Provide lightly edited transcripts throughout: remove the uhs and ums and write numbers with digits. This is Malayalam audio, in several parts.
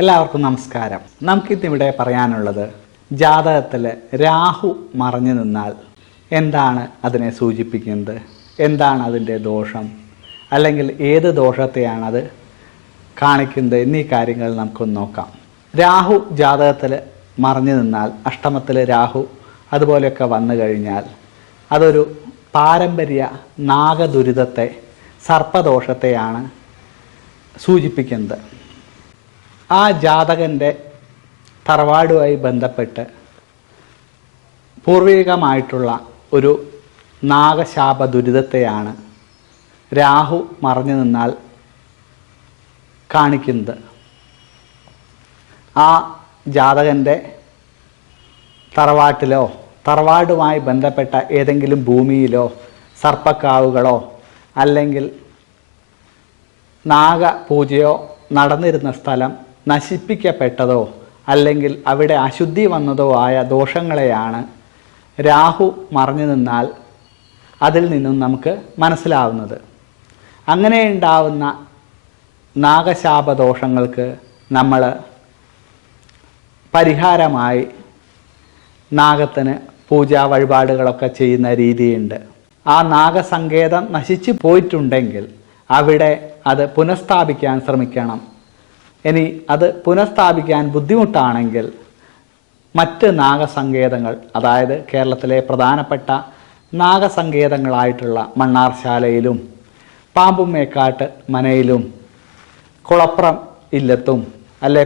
എല്ലാവർക്കും നമസ്കാരം. നമുക്കിന്നിവിടെ പറയാനുള്ളത് ജാതകത്തിൽ രാഹു മറഞ്ഞു നിന്നാൽ എന്താണ് അതിനെ സൂചിപ്പിക്കുന്നത്, എന്താണ് അതിൻ്റെ ദോഷം, അല്ലെങ്കിൽ ഏത് ദോഷത്തെയാണ് അത് കാണിക്കുന്നത് എന്നീ കാര്യങ്ങൾ നമുക്കൊന്ന് നോക്കാം. രാഹു ജാതകത്തിൽ മറഞ്ഞു നിന്നാൽ, അഷ്ടമത്തിൽ രാഹു അതുപോലെയൊക്കെ വന്നു കഴിഞ്ഞാൽ അതൊരു പാരമ്പര്യ നാഗദുരിതത്തെ, സർപ്പദോഷത്തെയാണ് സൂചിപ്പിക്കുന്നത്. ആ ജാതകൻ്റെ തറവാടുമായി ബന്ധപ്പെട്ട് പൂർവികമായിട്ടുള്ള ഒരു നാഗശാപ ദുരിതത്തെയാണ് രാഹു മറഞ്ഞു നിന്നാൽ കാണിക്കുന്നത്. ആ ജാതകൻ്റെ തറവാട്ടിലോ തറവാടുമായി ബന്ധപ്പെട്ട ഏതെങ്കിലും ഭൂമിയിലോ സർപ്പക്കാവുകളോ അല്ലെങ്കിൽ നാഗപൂജയോ നടന്നിരുന്ന സ്ഥലം നശിപ്പിക്കപ്പെട്ടതോ അല്ലെങ്കിൽ അവിടെ അശുദ്ധി വന്നതോ ആയ ദോഷങ്ങളെയാണ് രാഹു മറഞ്ഞു നിന്നാൽ അതിൽ നിന്നും നമുക്ക് മനസ്സിലാവുന്നത്. അങ്ങനെ ഉണ്ടാവുന്ന നാഗശാപദോഷങ്ങൾക്ക് നമ്മൾ പരിഹാരമായി നാഗത്തിന് പൂജാ വഴിപാടുകളൊക്കെ ചെയ്യുന്ന രീതിയുണ്ട്. ആ നാഗസങ്കേതം നശിച്ചു പോയിട്ടുണ്ടെങ്കിൽ അവിടെ അത് പുനഃസ്ഥാപിക്കാൻ ശ്രമിക്കണം. ഇനി അത് പുനഃസ്ഥാപിക്കാൻ ബുദ്ധിമുട്ടാണെങ്കിൽ മറ്റ് നാഗസങ്കേതങ്ങൾ, അതായത് കേരളത്തിലെ പ്രധാനപ്പെട്ട നാഗസങ്കേതങ്ങളായിട്ടുള്ള മണ്ണാർശാലയിലും പാമ്പുമേക്കാട്ട് മനയിലും കുളപ്രം ഇല്ലത്തും അല്ലെ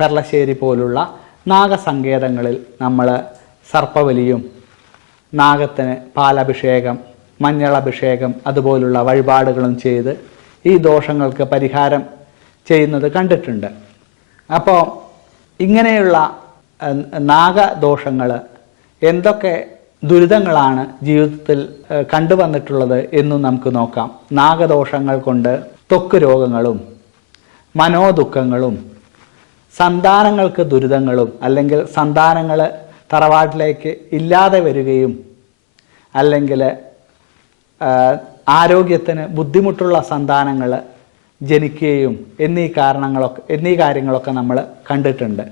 പെർളശ്ശേരി പോലുള്ള നാഗസങ്കേതങ്ങളിൽ നമ്മൾ സർപ്പബലിയും നാഗത്തിന് പാലഭിഷേകം, മഞ്ഞളഭിഷേകം അതുപോലുള്ള വഴിപാടുകളും ചെയ്ത് ഈ ദോഷങ്ങൾക്ക് പരിഹാരം ചെയ്യുന്നത് കണ്ടിട്ടുണ്ട്. അപ്പോൾ ഇങ്ങനെയുള്ള നാഗദോഷങ്ങൾ എന്തൊക്കെ ദുരിതങ്ങളാണ് ജീവിതത്തിൽ കണ്ടുവന്നിട്ടുള്ളത് എന്നും നമുക്ക് നോക്കാം. നാഗദോഷങ്ങൾ കൊണ്ട് ത്വക്ക് രോഗങ്ങളും മനോദുഃഖങ്ങളും സന്താനങ്ങൾക്ക് ദുരിതങ്ങളും, അല്ലെങ്കിൽ സന്താനങ്ങൾ തറവാട്ടിലേക്ക് ഇല്ലാതെ വരികയും അല്ലെങ്കിൽ ആരോഗ്യത്തിന് ബുദ്ധിമുട്ടുള്ള സന്താനങ്ങൾ ജനിക്കുകയും എന്നീ കാര്യങ്ങളൊക്കെ നമ്മൾ കണ്ടിട്ടുണ്ട്.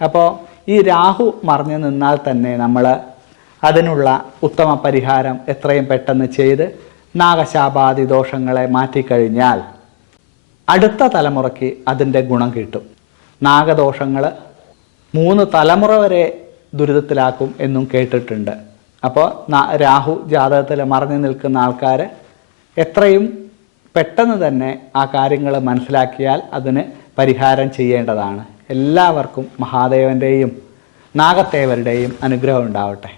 അപ്പോൾ ഈ രാഹു മറഞ്ഞു നിന്നാൽ തന്നെ നമ്മൾ അതിനുള്ള ഉത്തമ പരിഹാരം എത്രയും പെട്ടെന്ന് ചെയ്ത് നാഗശാപാദി ദോഷങ്ങളെ മാറ്റിക്കഴിഞ്ഞാൽ അടുത്ത തലമുറയ്ക്ക് അതിൻ്റെ ഗുണം കിട്ടും. നാഗദോഷങ്ങൾ 3 തലമുറ വരെ ദുരിതത്തിലാക്കും എന്നും കേട്ടിട്ടുണ്ട്. അപ്പോൾ രാഹു ജാതകത്തിൽ മറഞ്ഞു നിൽക്കുന്ന ആൾക്കാർ എത്രയും പെട്ടെന്ന് തന്നെ ആ കാര്യങ്ങൾ മനസ്സിലാക്കിയാൽ അതിന് പരിഹാരം ചെയ്യേണ്ടതാണ്. എല്ലാവർക്കും മഹാദേവൻ്റെയും നാഗത്തേവരുടെയും അനുഗ്രഹം ഉണ്ടാവട്ടെ.